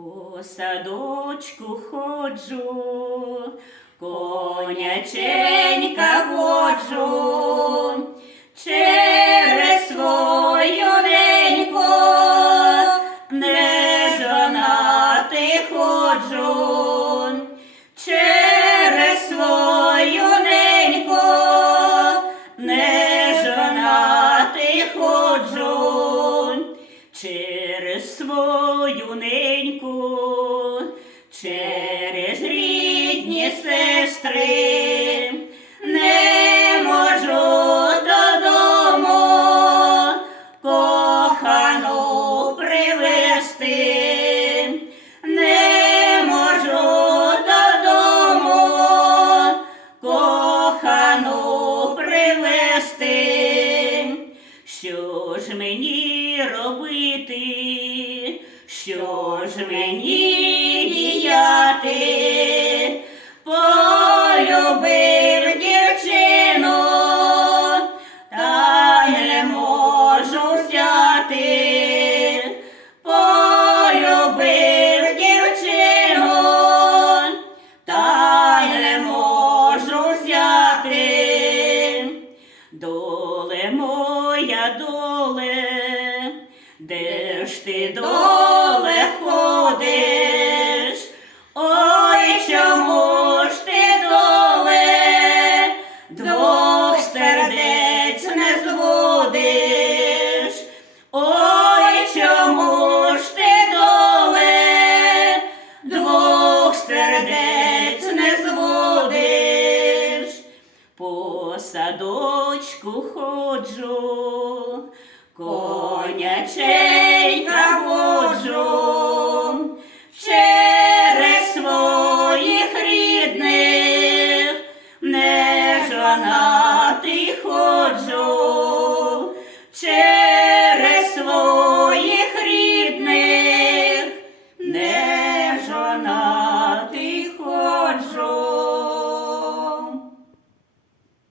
По садочку ходжу, коняченька ходжу, через свою неньку, не жонати ходжу, через свою неньку, не жонати ходжу, через свою неньку, через рідні сестри, не можу додому привести, не можу додому привести. Що ж мені робити? Що ж мені діяти? Полюбив дівчину, та не можу взяти. Полюбив дівчину, та не можу взяти. Доле моя доле, де ж ти доле ходиш? Ой, чому ж ти доле, двох сердець не зводиш? Ой, чому ж ти доле, двох сердець не зводиш? По садочку ходжу, коняченька воджу, через своїх рідних не жона